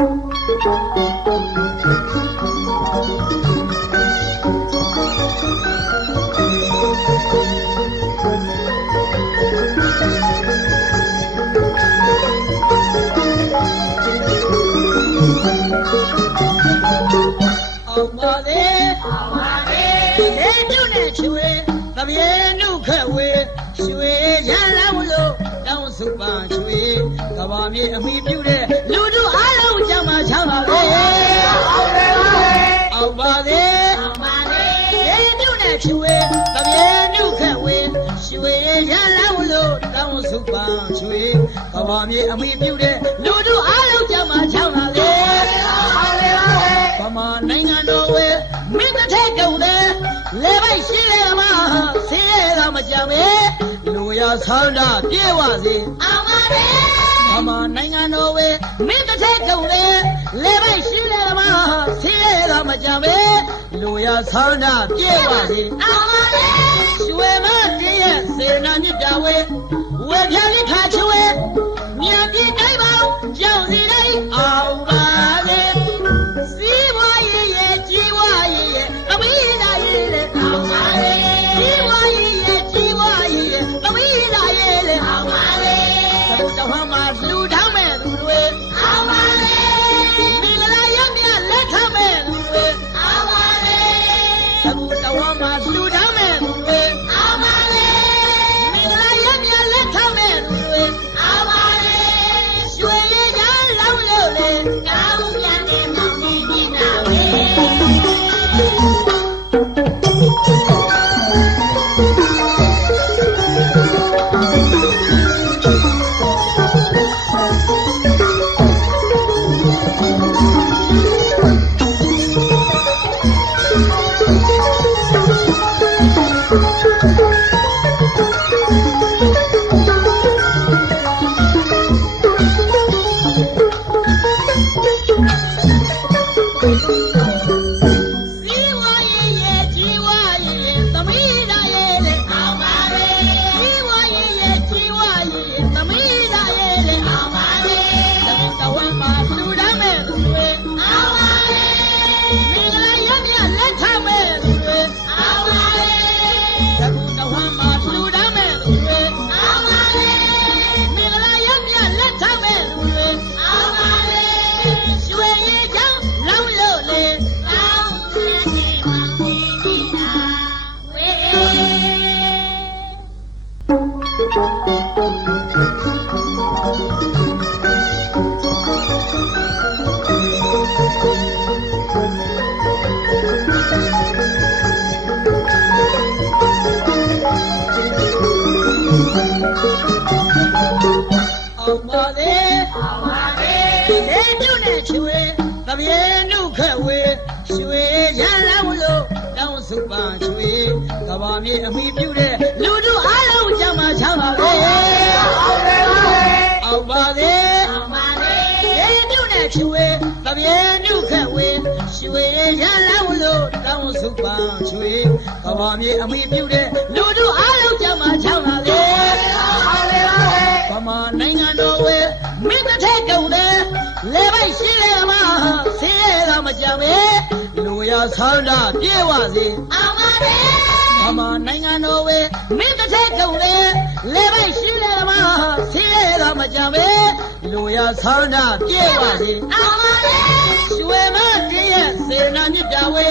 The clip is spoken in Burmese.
အောင်ပါလေအောင်ပါလေဒေတုနဲ့ချွေသပြေနုခက်ဝေရွှေရန်လောင်းလို့တောင်းစုပန်ချွေကဘာမြေအမိပြုတဲ့လူတို့ ကဘာမြေအမိပြုတဲ့လူတို့အားလုံးကြမှာချမ်းပါလေဗမာနိုင်ငံတော်ဝဲမင်းတစ်ထက်ကုန်တယ်လေပိုက်ရှိလေမှာဆင်းရဲတာမကြမ်းပဲလူရဆန္ဒပြေဝစေအောင်ပါလေဗမာနိုင်ငံတော်ဝဲမင်းတစ်ထက်ကုန်တယ်လေပိုက်ရှိလေမှာဆင်းရဲတာမကြမ်းပဲလူရဆန္ဒပြေဝစေအောင်ပါလေရွှေမတည်းရဲ့စေနာမြစ်ပြဝဲဝဲပြလိခါချွေ မြတ်ပြည်တိုင်းပေါင်းကြောက်စီတိုင်းအောင်ပါလေစီးပွားရေးရဲ့ကြီးပွားရေးရဲ့သမီးသားရေးလေအောင်ပါလေစီးပွားရေးရဲ့ကြီးပွားရေးရဲ့သမီးသားရေးလေအောင်ပါလေသဘုတော်မှာလှူထောင်းမဲ့သူတွေအောင်ပါလေမင်္ဂလာရမြလက်ထမဲ့သူတွေအောင်ပါလေသဘုတော်မှာလှူထောင်း အောင်ပါလေအောင်ပါလေဒေတုနဲ့ချွေသပြေနုခက်ဝေရွှေရန်လောင်းလို့တောင်းစုပန်ချွေကဘာမြေအမိပြုတဲ့လူတို့အားလုံးကြမှာချမ်းပါလေအောင်ပါလေအောင်ပါလေဒေတုနဲ့ချွေသပြေနုခက်ဝေရွှေရန်လောင်းလို့တောင်းစုပန်ချွေကဘာမြေအမိပြုတဲ့လူတို့အားလုံးကြမှာချမ်းပါလေဗ မာနိုင်ငံတော်ဝဲမင်းတစ်ထက်ကုန်တယ်လေပိုက်ရှိလေမှာဆင်းရဲတာမကြမ်းပဲလူရဆန္ဒပြေဝစေအောင်ပါလေဗမာနိုင်ငံတော်ဝဲမင်းတစ်ထက်ကုန်တယ်လေပိုက်ရှိလေမှာဆင်းရဲတာမကြမ်းပဲလူရဆန္ဒပြေဝစေအောင်ပါလေရွှေမတည်းရဲ့စေနာမြစ်ပြဝဲ